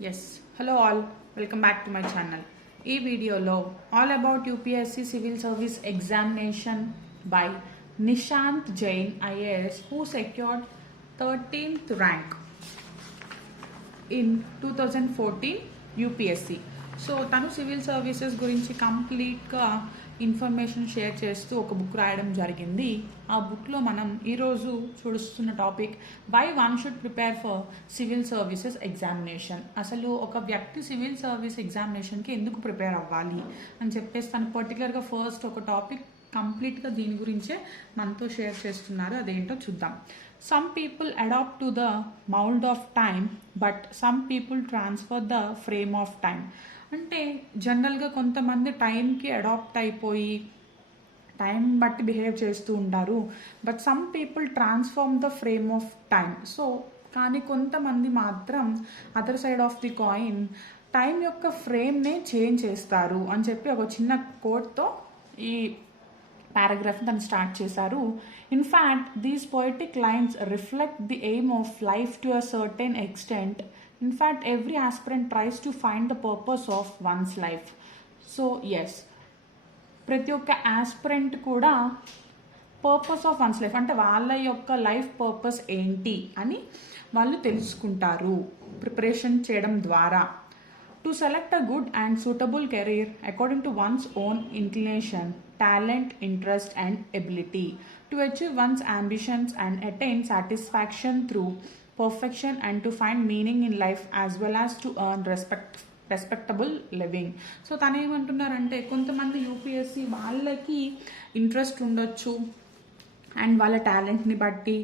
Yes, hello all, welcome back to my channel. ఈ వీడియోలో all about UPSC Civil Service Examination by Nishant Jain IAS who secured 13th rank in 2014 UPSC. So తను civil services గురించి కంప్లీట్గా information share చేస్తూ ఒక book రాయడం జరిగింది. ఆ బుక్లో మనం ఈరోజు చూస్తున్న topic why one should prepare for civil services examination. అసలు ఒక వ్యక్తి సివిల్ సర్వీస్ ఎగ్జామినేషన్కి ఎందుకు ప్రిపేర్ అవ్వాలి అని చెప్పేసి తను పర్టికులర్గా ఫస్ట్ ఒక టాపిక్ కంప్లీట్గా దీని గురించే మనతో షేర్ చేస్తున్నారు. అదేంటో చూద్దాం. Some people adapt to the mold of time, but some people transfer the frame of time. అంటే జనరల్గా కొంతమంది టైంకి అడాప్ట్ అయిపోయి టైం బట్టి బిహేవ్ చేస్తూ ఉంటారు. But some people transform the frame of time. So కానీ కొంతమంది మాత్రం other side of the coin time యొక్క ఫ్రేమ్నే చేంజ్ చేస్తారు అని చెప్పి ఒక చిన్న కోట్తో ఈ పారాగ్రాఫ్ తను స్టార్ట్ చేశారు. In fact these poetic lines reflect the aim of life to a certain extent. In fact every aspirant tries to find the purpose of one's life. So yes, ప్రతి ఒక్క ఆస్పిరెంట్ కూడా పర్పస్ ఆఫ్ వన్స్ లైఫ్ అంటే వాళ్ళ యొక్క life purpose ఏంటి అని వాళ్ళు తెలుసుకుంటారు ప్రిపరేషన్ చేయడం ద్వారా. To select a good and suitable career according to one's own inclination, talent, interest and ability, to achieve one's ambitions and attain satisfaction through perfection and to find meaning in life as well as to earn respectable living. So తను ఏమంటున్నారంటే కొంతమంది UPSC వాళ్ళకి interest ఉండొచ్చు and వాళ్ళ టాలెంట్ని బట్టి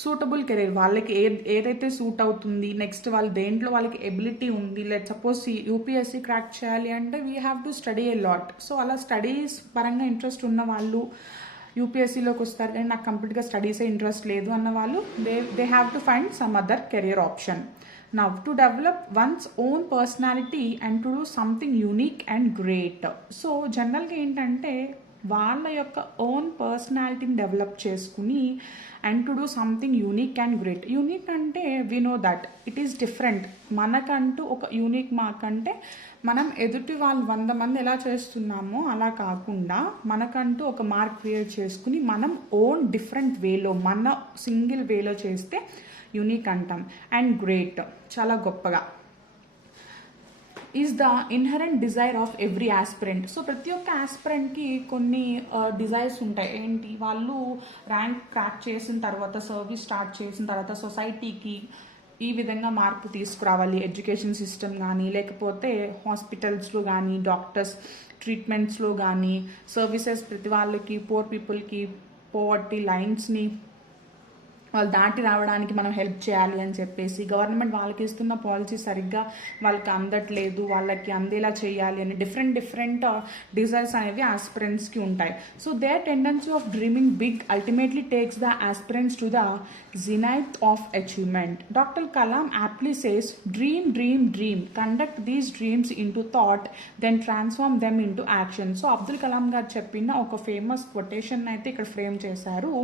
suitable career వాళ్ళకి ఏదైతే సూట్ అవుతుంది, నెక్స్ట్ వాళ్ళు దేంట్లో వాళ్ళకి ఎబిలిటీ ఉంది. లెట్ సపోజ్ యూపీఎస్సీ క్రాక్ చేయాలి అంటే we have to study a lot. So అలా స్టడీస్ పరంగా ఇంట్రెస్ట్ ఉన్న వాళ్ళు యూపీఎస్సీలోకి వస్తారు. కానీ నాకు కంప్లీట్గా స్టడీసే ఇంట్రెస్ట్ లేదు అన్న వాళ్ళు they have to find some other career option. Now to develop one's own personality and to do something unique and great. So జనరల్గా ఏంటంటే వాళ్ళ యొక్క ఓన్ పర్సనాలిటీని డెవలప్ చేసుకుని and to do something unique and great. Unique అంటే we know that it is different. మనకంటూ ఒక unique mark అంటే మనం ఎదుటి వాళ్ళు 100 మంది ఎలా చేస్తున్నామో అలా కాకుండా మనకంటూ ఒక మార్క్ క్రియేట్ చేసుకుని మనం ఓన్ డిఫరెంట్ వేలో మన సింగిల్ వేలో చేస్తే యూనిక్ అంటాం. అండ్ గ్రేట్ చాలా గొప్పగా is the inherent desire of every aspirant. So ప్రతి ఒక్క ఆస్పిరెంట్కి కొన్ని డిజైర్స్ ఉంటాయి. ఏంటి, వాళ్ళు ర్యాంక్ క్రాక్ చేసిన తర్వాత సర్వీస్ స్టార్ట్ చేసిన తర్వాత సొసైటీకి ఈ విధంగా మార్పు తీసుకురావాలి. ఎడ్యుకేషన్ సిస్టమ్ కానీ లేకపోతే హాస్పిటల్స్లో కానీ డాక్టర్స్ ట్రీట్మెంట్స్లో కానీ సర్వీసెస్ ప్రతి వాళ్ళకి పూర్ పీపుల్కి పోవర్టీ లైన్స్ని వాళ్ళు దాటి రావడానికి మనం హెల్ప్ చేయాలి అని చెప్పేసి గవర్నమెంట్ వాళ్ళకి ఇస్తున్న పాలసీ సరిగ్గా వాళ్ళకి అందట్లేదు, వాళ్ళకి అందేలా చేయాలి అని డిఫరెంట్ డిజైర్స్ అనేవి ఆస్పిరెంట్స్కి ఉంటాయి. So their tendency of dreaming big ultimately takes the aspirants to the zenith of achievement. Dr. Kalam aptly says, dream, conduct these dreams into thought, then transform them into action. So Abdul Kalam గారు చెప్పిన ఒక famous quotation అయితే ఇక్కడ frame చేశారు,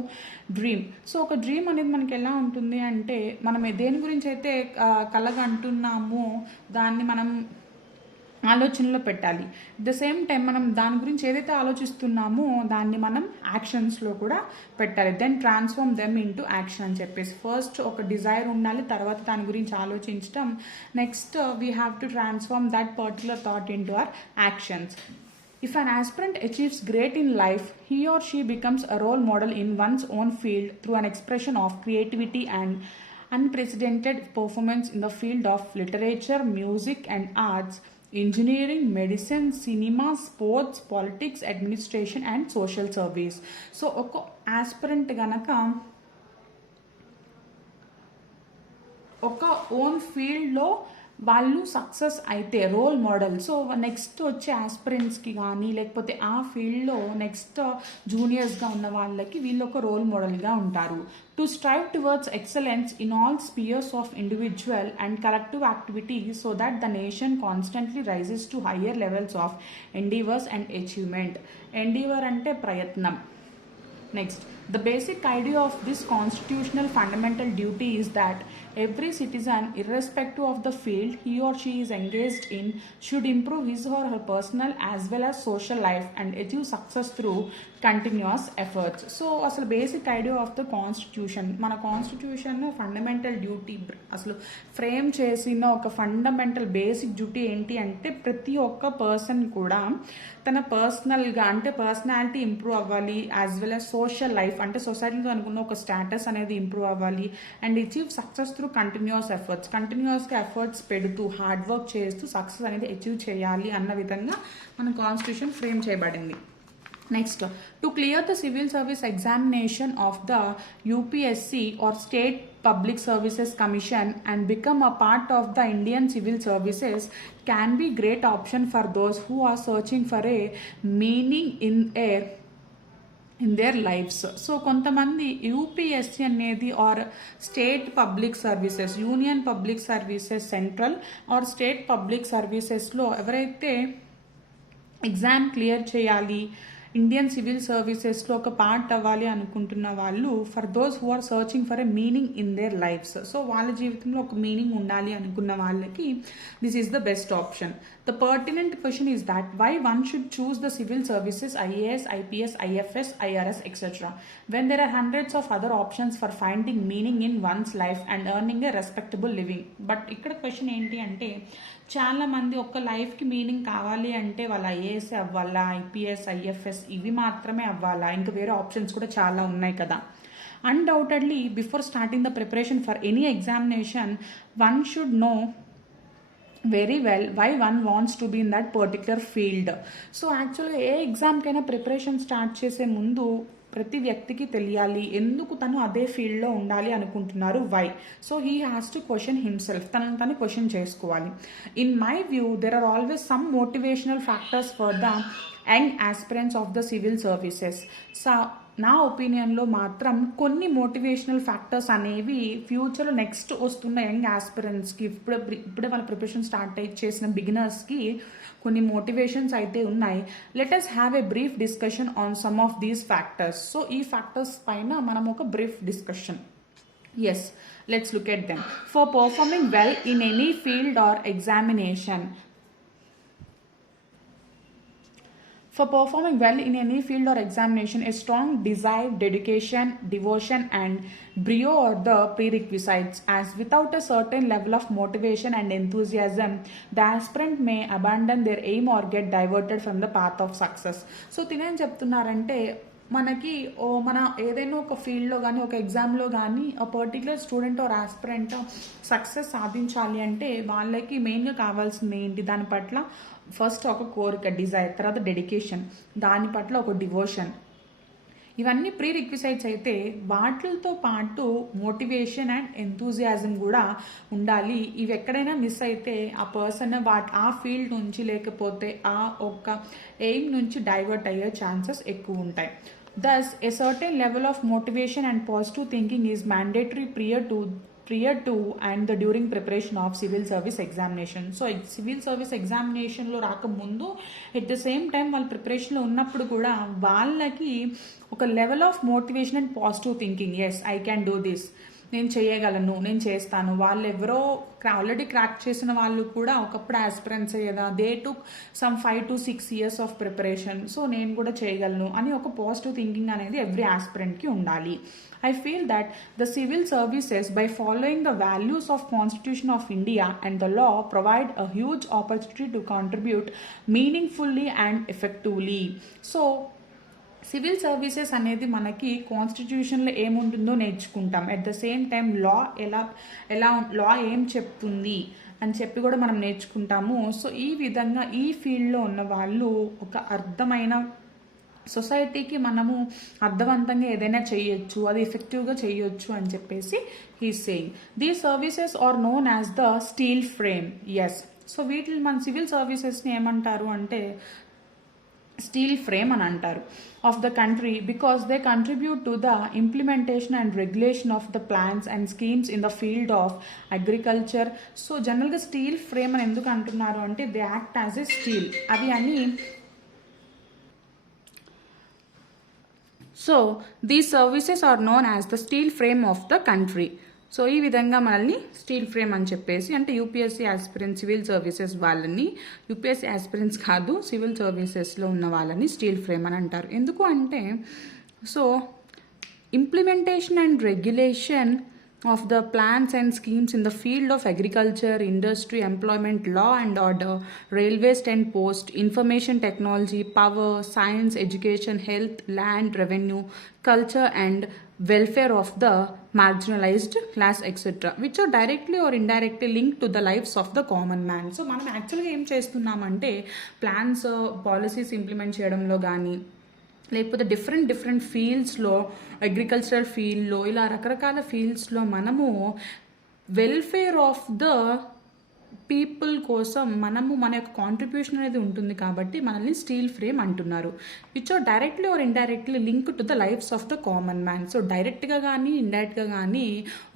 dream. So ఒక dream అనేది మనకి ఎలా ఉంటుంది అంటే మనం దేని గురించి అయితే కలగా అంటున్నామో దాన్ని మనం ఆలోచనలో పెట్టాలి. అట్ ద సేమ్ టైం మనం దాని గురించి ఏదైతే ఆలోచిస్తున్నామో దాన్ని మనం యాక్షన్స్లో కూడా పెట్టాలి. Then transform them into action అని చెప్పేసి ఫస్ట్ ఒక డిజైర్ ఉండాలి, తర్వాత దాని గురించి ఆలోచించడం, next we have to transform that particular thought into hour actions. If an aspirant achieves great in life, he or she becomes a role model in one's own field through an expression of creativity and unprecedented performance in the field of literature, music and arts, engineering, medicine, cinema, sports, politics, administration and social service. So ఒక aspirant గనక ఒక own ఫీల్డ్లో వాళ్ళు success అయితే role model. So next వచ్చే ఆస్పిరెంట్స్కి కానీ లేకపోతే ఆ ఫీల్డ్లో నెక్స్ట్ జూనియర్స్గా ఉన్న వాళ్ళకి వీళ్ళు ఒక రోల్ మోడల్గా ఉంటారు. To strive towards excellence in all spheres of individual and collective activity so that the nation constantly rises to higher levels of endeavours and achievement. Endeavour అంటే ప్రయత్నం. Next The basic idea of this constitutional fundamental duty is that every citizen, irrespective of the field he or she is engaged in, should improve his or her personal as well as social life and achieve success through continuous efforts. So అసలు basic idea of the constitution, మన constitution fundamental duty అసలు frame చేసిన ఒక fundamental basic duty ఏంటి అంటే ప్రతి ఒక్క person కూడా తన పర్సనల్గా అంటే పర్సనాలిటీ ఇంప్రూవ్ అవ్వాలి, as well as social life అంటే సొసైటీలో అనుకున్న ఒక స్టేటస్ అనేది ఇంప్రూవ్ అవ్వాలి and achieve success through continuous efforts, కంటిన్యూస్గా ఎఫర్ట్స్ పెడుతూ హార్డ్ వర్క్ చేస్తూ సక్సెస్ అనేది అచీవ్ చేయాలి అన్న విధంగా మన కాన్స్టిట్యూషన్ ఫ్రేమ్ చేయబడింది. Next, to clear the civil service examination of the UPSC or State Public Services Commission and become a part of the Indian civil services can be great option for those who are searching for a meaning in their lives. So కొంతమంది UPSC అనేది or state public services, union public services, central or state public సర్వీసెస్లో ఎవరైతే exam clear చేయాలి, Indian civil సర్వీసెస్లో ఒక part అవ్వాలి అనుకుంటున్న వాళ్ళు, for those who are searching for a meaning in their lives, so వాళ్ళ జీవితంలో ఒక మీనింగ్ ఉండాలి అనుకున్న వాళ్ళకి this is the best option. The pertinent question is that why one should choose the civil services, IAS, IPS, IFS, IRS, etc. when there are hundreds of other options for finding meaning in one's life and earning a respectable living. But ఇక్కడ question ఏంటి అంటే చాలా మంది ఒక లైఫ్కి meaning కావాలి అంటే వాళ్ళ ఐఏఎస్ అవ్వాలా, ఐపీఎస్, ఐఎఫ్ఎస్ ఇవి మాత్రమే అవ్వాలా, ఇంకా వేరే ఆప్షన్స్ కూడా చాలా ఉన్నాయి కదా. Undoubtedly, before starting the preparation for any examination, one should know very well why one wants to be in that particular field. So యాక్చువల్గా ఏ ఎగ్జామ్కైనా ప్రిపరేషన్ స్టార్ట్ చేసే ముందు ప్రతి వ్యక్తికి తెలియాలి ఎందుకు తను అదే ఫీల్డ్లో ఉండాలి అనుకుంటున్నారు, why. So he has to question himself, తను క్వశ్చన్ చేసుకోవాలి. In my view there are always some motivational factors for the young aspirants of the civil services. So నా ఒపీనియన్లో మాత్రం కొన్ని మోటివేషనల్ ఫ్యాక్టర్స్ అనేవి ఫ్యూచర్లో నెక్స్ట్ వస్తున్న యంగ్ ఆస్పిరెంట్స్కి, ఇప్పుడే వాళ్ళ ప్రిపరేషన్ స్టార్ట్ చేసిన బిగినర్స్కి కొన్ని మోటివేషన్స్ అయితే ఉన్నాయి. Let us have a brief discussion on some of these factors. So ఈ ఫ్యాక్టర్స్ పైన మనం ఒక brief discussion. Yes, let's look at them. For performing well in any field or examination, for performing well in any field or examination, a strong desire, dedication, devotion and brio are the prerequisites, as without a certain level of motivation and enthusiasm, the aspirant may abandon their aim or get diverted from the path of success. So తినేం చెప్తున్నారంటే మనకి మన ఏదైనా ఒక ఫీల్డ్లో కానీ ఒక ఎగ్జామ్లో కానీ ఆ particular student or aspirant success సాధించాలి అంటే వాళ్ళకి మెయిన్గా కావాల్సింది ఏంటి, దాని పట్ల ఫస్ట్ ఒక కోరిక, డిజైర్, తర్వాత డెడికేషన్, దాని పట్ల ఒక డివోషన్, ఇవన్నీ ప్రీ రిక్విసైట్స్ అయితే వాటితో పాటు మోటివేషన్ అండ్ ఎంతూజియాజం కూడా ఉండాలి. ఇవి ఎక్కడైనా మిస్ అయితే ఆ పర్సన్ ఆ ఫీల్డ్ నుంచి లేకపోతే ఆ ఒక్క ఎయిమ్ నుంచి డైవర్ట్ అయ్యే ఛాన్సెస్ ఎక్కువ ఉంటాయి. Thus, a certain level of motivation and positive thinking is mandatory prior to and the during preparation of civil service examination. So civil service examination లో రాకముందు ఎట్ ద సేమ్ టైం వాళ్ళ ప్రిపరేషన్లో ఉన్నప్పుడు కూడా వాళ్ళకి ఒక level of motivation and positive thinking, yes I can do this, నేను చేయగలను, నేను చేస్తాను. వాళ్ళు ఎవరో ఆల్రెడీ క్రాక్ చేసిన వాళ్ళు కూడా ఒకప్పుడు ఆస్పిరెంట్స్ కదా, they took some 5 to 6 years of preparation, so నేను కూడా చేయగలను అని ఒక పాజిటివ్ థింకింగ్ అనేది ఎవ్రీ ఆస్పిరెంట్కి ఉండాలి. I feel that the civil services, by following the values of Constitution of India and the law, provide a huge opportunity to contribute meaningfully and effectively. So civil services అనేది మనకి కాన్స్టిట్యూషన్లో ఏముంటుందో నేర్చుకుంటాం, at the same time లా ఏం చెప్తుంది అని చెప్పి కూడా మనం నేర్చుకుంటాము. సో ఈ విధంగా ఈ ఫీల్డ్లో ఉన్న వాళ్ళు ఒక అర్థమైన సొసైటీకి మనము అర్థవంతంగా ఏదైనా చేయొచ్చు, అది ఎఫెక్టివ్గా చేయొచ్చు అని చెప్పేసి he's saying. These services are known as the steel frame. Yes, so వీటిని మన సివిల్ సర్వీసెస్ని ఏమంటారు అంటే స్టీల్ ఫ్రేమ్ అని అంటారు of the country, because they contribute to the implementation and regulation of the plans and schemes in the field of agriculture. So జనరల్గా steel frame అని ఎందుకు అంటున్నారు అంటే they act as a steel. అవి అని so these services are known as the steel frame of the country. So ఈ విధంగా మనల్ని స్టీల్ ఫ్రేమ్ అని చెప్పేసి, అంటే యూపీఎస్సీ ఆస్పిరెంట్స్ సివిల్ సర్వీసెస్ వాళ్ళని, యూపీఎస్సీ ఆస్పిరెంట్స్ కాదు సివిల్ సర్వీసెస్లో ఉన్న వాళ్ళని స్టీల్ ఫ్రేమ్ అని అంటారు. ఎందుకు అంటే so implementation and regulation of the plans and schemes in the field of agriculture, industry, employment, law and order, railways and post, information technology, power, science, education, health, land, revenue, culture and welfare of the marginalized class etc., which are directly or indirectly linked to the lives of the common man. So మనం యాక్చువల్గా ఏం చేస్తున్నామంటే plans policies implement చేయడంలో కానీ, లేకపోతే different ఫీల్డ్స్లో, agricultural ఫీల్డ్లో, ఇలా రకరకాల ఫీల్డ్స్లో మనము వెల్ఫేర్ ఆఫ్ ద పీపుల్ కోసం మనము మన యొక్క కాంట్రిబ్యూషన్ అనేది ఉంటుంది కాబట్టి మనల్ని స్టీల్ ఫ్రేమ్ అంటున్నారు. Which are directly or indirectly link to the lives of the common man. So డైరెక్ట్గా కానీ ఇండైరెక్ట్గా కానీ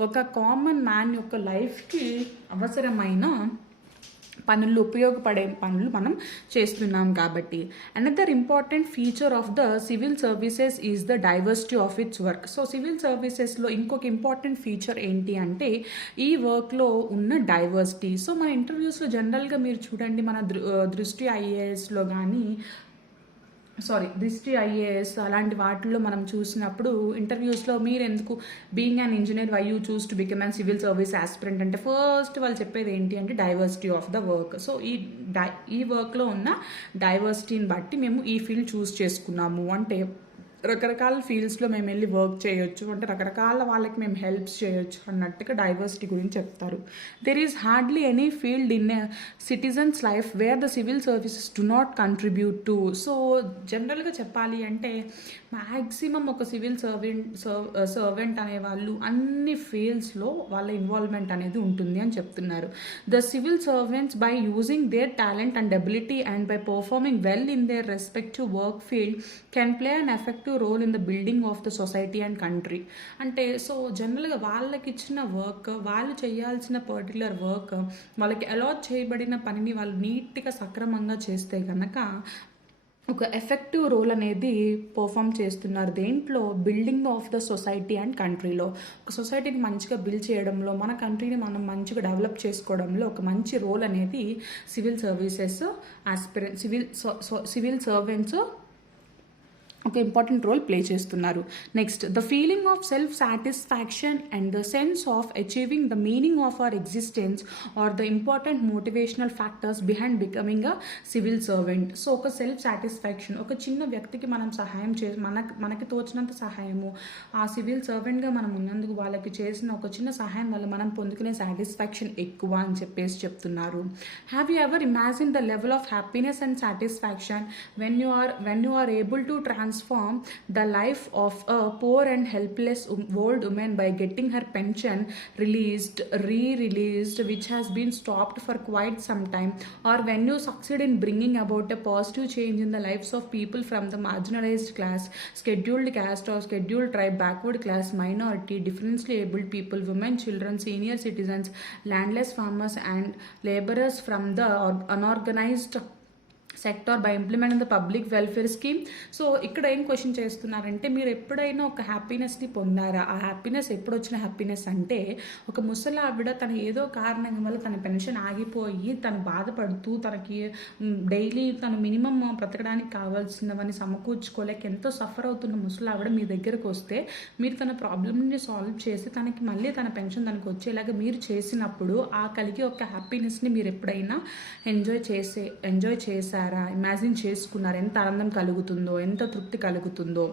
ఒక కామన్ మ్యాన్ యొక్క లైఫ్కి అవసరమైన పనులు, ఉపయోగపడే పనులు మనం చేస్తున్నాం కాబట్టి. Another important feature of the civil services is the diversity of it's work. So civil సర్వీసెస్లో ఇంకొక ఇంపార్టెంట్ ఫీచర్ ఏంటి అంటే ఈ వర్క్లో ఉన్న డైవర్సిటీ. సో మన ఇంటర్వ్యూస్లో జనరల్గా మీరు చూడండి, మన దృష్టి ఐఏఎస్లో కానీ దృష్టి ఐఏఎస్ అలాంటి వాటిల్లో మనం చూసినప్పుడు ఇంటర్వ్యూస్లో మీరు ఎందుకు being an engineer why you choose to become an civil service aspirant అంటే ఫస్ట్ వాళ్ళు చెప్పేది ఏంటి అంటే diversity of the work. So ఈ వర్క్లో ఉన్న డైవర్సిటీని బట్టి మేము ఈ ఫీల్డ్ చూస్ చేసుకున్నాము, అంటే రకరకాల ఫీల్డ్స్లో మేము వెళ్ళి వర్క్ చేయొచ్చు, అంటే రకరకాల వాళ్ళకి మేము హెల్ప్స్ చేయొచ్చు అన్నట్టుగా డైవర్సిటీ గురించి చెప్తారు. There is hardly any field in a citizens life where the civil services do not contribute to. So జనరల్గా చెప్పాలి అంటే మ్యాక్సిమం ఒక సివిల్ సర్వెంట్ అనేవాళ్ళు అన్ని ఫీల్డ్స్లో వాళ్ళ ఇన్వాల్వ్మెంట్ అనేది ఉంటుంది అని చెప్తున్నారు. The civil servants by using their talent and ability and by performing well in their respective work field can play an effective role in the building of the society and country. అంటే so జనరల్గా వాళ్ళకి ఇచ్చిన work, వాళ్ళు చేయాల్సిన particular work, వాళ్ళకి allot చేయబడిన పనిని వాళ్ళు నీట్గా సక్రమంగా చేస్తే కనుక ఒక ఎఫెక్టివ్ రోల్ అనేది పర్ఫామ్ చేస్తున్నారు. దేంట్లో? Building of the society and కంట్రీలో. ఒక సొసైటీని మంచిగా బిల్డ్ చేయడంలో, మన కంట్రీని మనం మంచిగా డెవలప్ చేసుకోవడంలో ఒక మంచి రోల్ అనేది సివిల్ సర్వీసెస్ సివిల్ సర్వెంట్స్ ఒక ఇంపార్టెంట్ రోల్ ప్లే చేస్తున్నారు. Next, the feeling of self satisfaction and the sense of achieving the meaning of our existence are the important motivational factors behind becoming a civil servant. So ఒక self satisfaction, ఒక చిన్న వ్యక్తికి మనం సహాయం మనకి తోచినంత సహాయము, ఆ సివిల్ సర్వెంట్గా మనం ఉన్నందుకు వాళ్ళకి చేసిన ఒక చిన్న సహాయం వల్ల మనం పొందుకునే సాటిస్ఫాక్షన్ ఎక్కువ అని చెప్పేసి చెప్తున్నారు. Have you ever imagine the level of happiness and satisfaction when you are able to transform the life of a poor and helpless old woman by getting her pension re-released, which has been stopped for quite some time, or when you succeed in bringing about a positive change in the lives of people from the marginalized class, scheduled caste or scheduled tribe, backward class, minority, differently abled people, women, children, senior citizens, landless farmers and laborers from the unorganized sector by implementing the public welfare scheme. So ఇక్కడ ఏం question చేస్తున్నారంటే మీరు ఎప్పుడైనా ఒక హ్యాపీనెస్ని పొందారా? ఆ happiness ఎప్పుడు వచ్చిన happiness అంటే ఒక ముసలి ఆవిడ తన ఏదో కారణం వల్ల తన పెన్షన్ ఆగిపోయి తను బాధపడుతూ తనకి డైలీ తను మినిమం బ్రతకడానికి కావాల్సినవన్నీ సమకూర్చుకోలేక ఎంతో సఫర్ అవుతున్న ముసలి ఆవిడ మీ దగ్గరకు వస్తే మీరు తన ప్రాబ్లమ్ని సాల్వ్ చేసి తనకి మళ్ళీ తన పెన్షన్ తనకు వచ్చేలాగా మీరు చేసినప్పుడు ఆ కలిగి ఒక హ్యాపీనెస్ని మీరు ఎప్పుడైనా ఎంజాయ్ చేశారు, ఇమాజిన్ చేసుకున్నారు? ఎంత ఆనందం కలుగుతుందో, ఎంత తృప్తి కలుగుతుందో.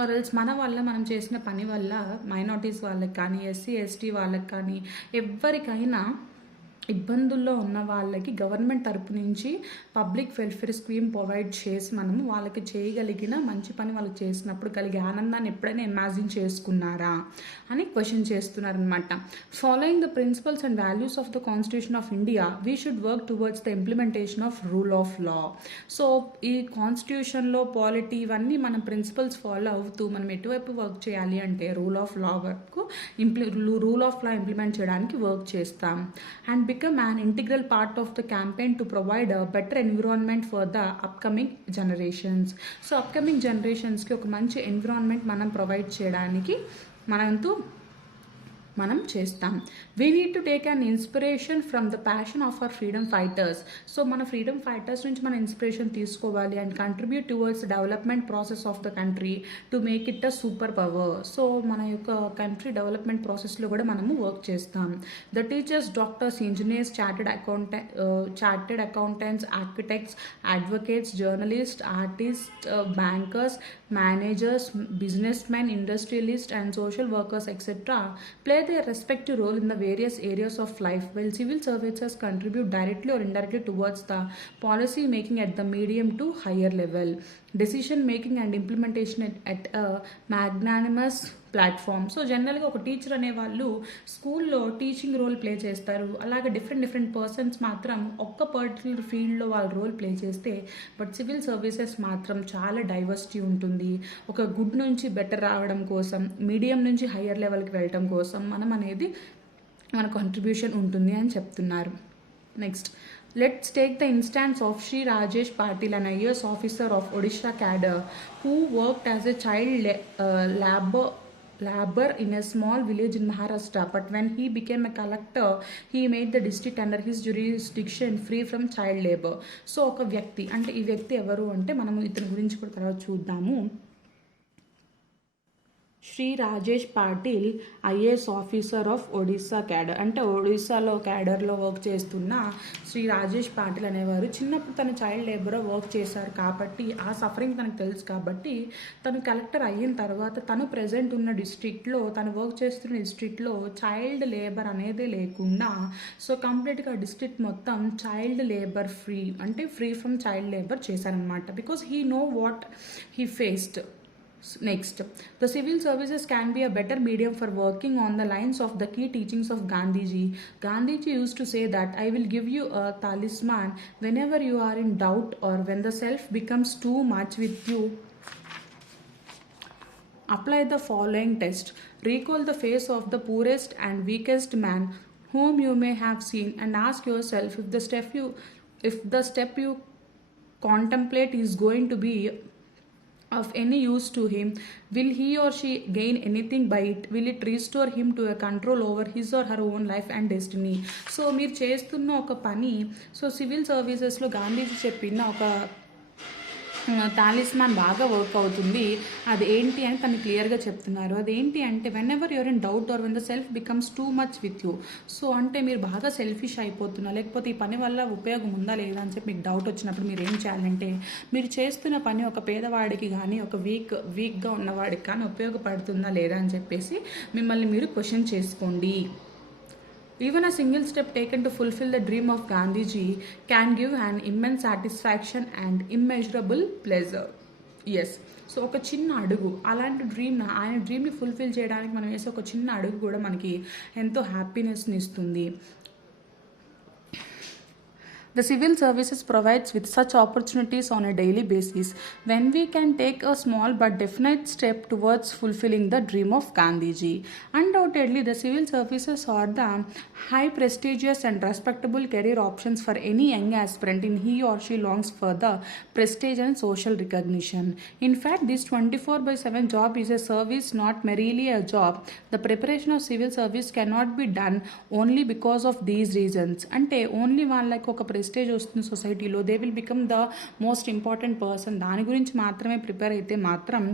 ఆర్ ఎల్స్ మనం చేసిన పని వల్ల మైనారిటీస్ వాళ్ళకి కానీ, ఎస్సీ ఎస్టీ వాళ్ళకి కానీ, ఎవరికైనా ఇబ్బందుల్లో ఉన్న వాళ్ళకి గవర్నమెంట్ తరపు నుంచి పబ్లిక్ వెల్ఫేర్ స్కీమ్ ప్రొవైడ్ చేసి మనము వాళ్ళకి చేయగలిగిన మంచి పని వాళ్ళకి చేసినప్పుడు కలిగే ఆనందాన్ని ఎప్పుడైనా ఇమాజిన్ చేసుకున్నారా అని క్వశ్చన్ చేస్తున్నారనమాట. Following the principles and values of the constitution of India we should work towards the implementation of rule of law. So ఈ కాన్స్టిట్యూషన్లో పాలిటీ ఇవన్నీ మనం ప్రిన్సిపల్స్ ఫాలో అవుతూ మనం ఎటువైపు వర్క్ చేయాలి అంటే రూల్ ఆఫ్ లా ఇంప్లిమెంట్ చేయడానికి వర్క్ చేస్తాం. And become an integral part of the campaign to provide a better environment for the upcoming generations. So upcoming జనరేషన్స్కి ఒక మంచి ఎన్విరాన్మెంట్ మనం ప్రొవైడ్ చేయడానికి మనం చేస్తాం. We need to take an inspiration from the passion of our freedom fighters. So మన freedom fighters నుంచి మనం ఇన్స్పిరేషన్ తీసుకోవాలి and contribute towards development process of the country to make it a super power. So మన యొక్క country development ప్రాసెస్లో కూడా మనము work చేస్తాం. The teachers, doctors, engineers, chartered accountants, architects, advocates, journalist, artist, bankers, managers, businessmen, industrialists, and social workers, etc., play their respective role in the various areas of life, while civil services contribute directly or indirectly towards the policy making at the medium to higher level, decision making and implementation at a magnanimous platform. So జనరల్గా ఒక teacher అనేవాళ్ళు స్కూల్లో teaching role play చేస్తారు. అలాగే different persons మాత్రం ఒక్క particular ఫీల్డ్లో వాళ్ళ రోల్ ప్లే చేస్తే, బట్ సివిల్ సర్వీసెస్ మాత్రం చాలా డైవర్సిటీ ఉంటుంది. ఒక గుడ్ నుంచి బెటర్ రావడం కోసం, మీడియం నుంచి హయ్యర్ లెవెల్కి వెళ్ళడం కోసం మన కాంట్రిబ్యూషన్ ఉంటుంది అని చెప్తున్నారు. Next, let's take the instance of Sri Rajesh Patil, an IAS officer of Odisha cadre who worked as a child labor in a small village in Maharashtra, but when he became a collector he made the district under his jurisdiction free from child labor. So ఒక వ్యక్తి, అంటే ఈ వ్యక్తి ఎవరు అంటే మనము ఇతని గురించి కూడా తర్వాత చూద్దాము. Shri Rajesh Patil, IAS officer of Odisha cadre. అంటే ఒడిస్సాలో క్యాడర్లో వర్క్ చేస్తున్న శ్రీ రాజేష్ పాటిల్ అనేవారు చిన్నప్పుడు తను చైల్డ్ లేబర్ వర్క్ చేశారు కాబట్టి ఆ సఫరింగ్ తనకు తెలుసు కాబట్టి తను కలెక్టర్ అయిన తర్వాత తను ప్రెజెంట్ ఉన్న డిస్ట్రిక్ట్లో, తను వర్క్ చేస్తున్న డిస్ట్రిక్ట్లో చైల్డ్ లేబర్ అనేది లేకుండా, సో కంప్లీట్గా డిస్ట్రిక్ట్ మొత్తం చైల్డ్ లేబర్ ఫ్రీ, అంటే ఫ్రీ ఫ్రమ్ చైల్డ్ లేబర్ చేశారనమాట. Because he know what he faced. Next, the civil services can be a better medium for working on the lines of the key teachings of Gandhiji. Gandhiji used to say that I will give you a talisman whenever you are in doubt or when the self becomes too much with you. Apply the following test. Recall the face of the poorest and weakest man whom you may have seen and ask yourself if the step you contemplate is going to be of any use to him. Will he or she gain anything by it? Will it restore him to a control over his or her own life and destiny? So మీరు చేస్తున్న ఒక పని, so civil సర్వీసెస్లో గాంధీజీ చెప్పిన ఒక talisman బాగా work అవుతుంది. అది ఏంటి అని తను క్లియర్గా చెప్తున్నారు. అదేంటి అంటే when ever your in doubt or when the self becomes too much with you. So అంటే మీరు బాగా సెల్ఫిష్ అయిపోతున్నా, లేకపోతే ఈ పని వల్ల ఉపయోగం ఉందా లేదా అని చెప్పి మీకు డౌట్ వచ్చినప్పుడు మీరు ఏం చేయాలంటే, మీరు చేస్తున్న పని ఒక పేదవాడికి కానీ ఒక వీక్గా ఉన్నవాడికి కానీ ఉపయోగపడుతుందా లేదా అని చెప్పేసి మిమ్మల్ని మీరు క్వశ్చన్ చేసుకోండి. Even a single step taken to fulfill the dream of Gandhiji can give an immense satisfaction and immeasurable pleasure. Yes. So ఒక చిన్న అడుగు, అలాంటి ఆయన డ్రీమ్ని ఫుల్ఫిల్ చేయడానికి మనం వేసే ఒక చిన్న అడుగు కూడా మనకి ఎంతో హ్యాపీనెస్ని ఇస్తుంది. The civil services provides with such opportunities on a daily basis when we can take a small but definite step towards fulfilling the dream of Gandhiji. Undoubtedly, the civil services are the high prestigious and respectable career options for any young aspirant in he or she longs for the prestige and social recognition. In fact, this 24/7 job is a service, not merely a job. The preparation of civil service cannot be done only because of these reasons. అంటే only వాళ్ళకి ఒక prestige వస్తుంది సొసైటీలో, they will become the most important person, దాని గురించి మాత్రమే prepare అయితే మాత్రం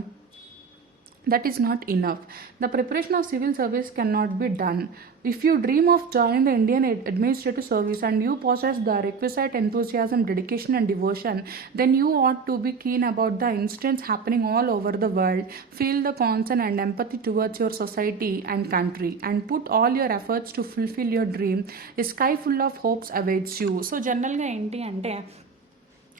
that is not enough. The preparation of civil service cannot be done. If you dream of joining the Indian administrative service and you possess the requisite enthusiasm, dedication and devotion, then you ought to be keen about the incidents happening all over the world, feel the concern and empathy towards your society and country, and put all your efforts to fulfill your dream. A sky full of hopes awaits you. So generally ఏంటి అంటే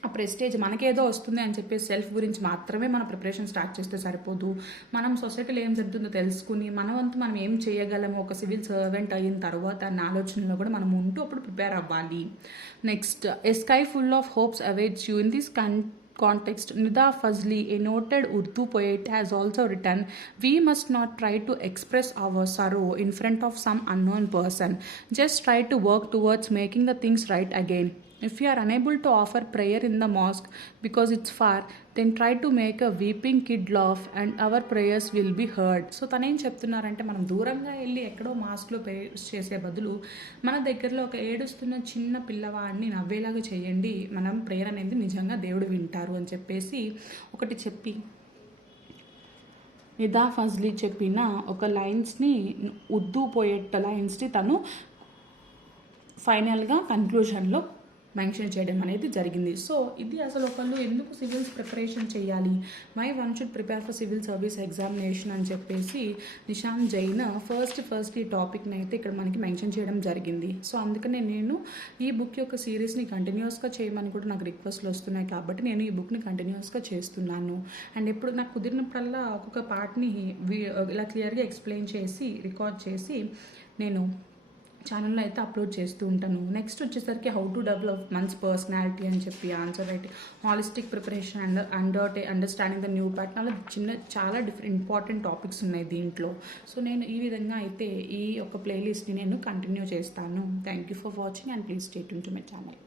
ఆ prestige మనకేదో వస్తుంది అని చెప్పి self గురించి మాత్రమే మన ప్రిపరేషన్ స్టార్ట్ చేస్తే సరిపోదు. మనం సొసైటీలో ఏం జరుగుతుందో తెలుసుకుని మన వంతు మనం ఏం చేయగలము ఒక సివిల్ సర్వెంట్ అయిన తర్వాత అన్న ఆలోచనలో కూడా మనం ఉంటూ అప్పుడు ప్రిపేర్ అవ్వాలి. Next, a sky full of hopes awaits you. In this context, Nida Fazli, a noted Urdu poet, has also written, "We must not try to express our sorrow in front of some unknown person. Just try to work towards making the things right again. If you are unable to offer prayer in the mosque because it's far, then try to make a weeping kid laugh and our prayers will be heard." So తనేం చెప్తున్నారంటే, మనం దూరంగా వెళ్ళి ఎక్కడో మాస్క్లో prayers చేసే బదులు మన దగ్గరలో ఒక ఏడుస్తున్న చిన్న పిల్లవాడిని నవ్వేలాగా చేయండి, మనం ప్రేయర్ అనేది నిజంగా దేవుడు వింటారు అని చెప్పేసి ఒకటి చెప్పి, నిదా ఫజ్లీ చెప్పిన ఒక లైన్స్ని, ఉర్దూ పోయెట్ లైన్స్ని తను ఫైనల్గా కన్క్లూజన్లో మెన్షన్ చేయడం అనేది జరిగింది. సో ఇది అసలు ఒకళ్ళు ఎందుకు సివిల్స్ ప్రిపరేషన్ చేయాలి, why one should prepare for civil service examination అని చెప్పేసి నిశాంత్ జైన్ ఫస్ట్ ఈ టాపిక్ని అయితే ఇక్కడ మనకి మెన్షన్ చేయడం జరిగింది. సో అందుకనే నేను ఈ బుక్ యొక్క సిరీస్ని కంటిన్యూస్గా చేయమని కూడా నాకు రిక్వెస్ట్లు వస్తున్నాయి, కాబట్టి నేను ఈ బుక్ని కంటిన్యూస్గా చేస్తున్నాను. అండ్ ఎప్పుడు నాకు కుదిరినప్పుడల్లా ఒక్కొక్క పార్ట్ని ఇలా క్లియర్గా ఎక్స్ప్లెయిన్ చేసి రికార్డ్ చేసి నేను ఛానల్లో అయితే అప్లోడ్ చేస్తూ ఉంటాను. నెక్స్ట్ వచ్చేసరికి హౌ టు డెవలప్ మన్స్ పర్సనాలిటీ అని చెప్పి, answer writing, holistic preparation understanding the new pattern, అలా చాలా ఇంపార్టెంట్ టాపిక్స్ ఉన్నాయి దీంట్లో. సో నేను ఈ విధంగా అయితే ఈ యొక్క ప్లేలిస్ట్ని నేను కంటిన్యూ చేస్తాను. Thank you for watching and please stay tune to my channel.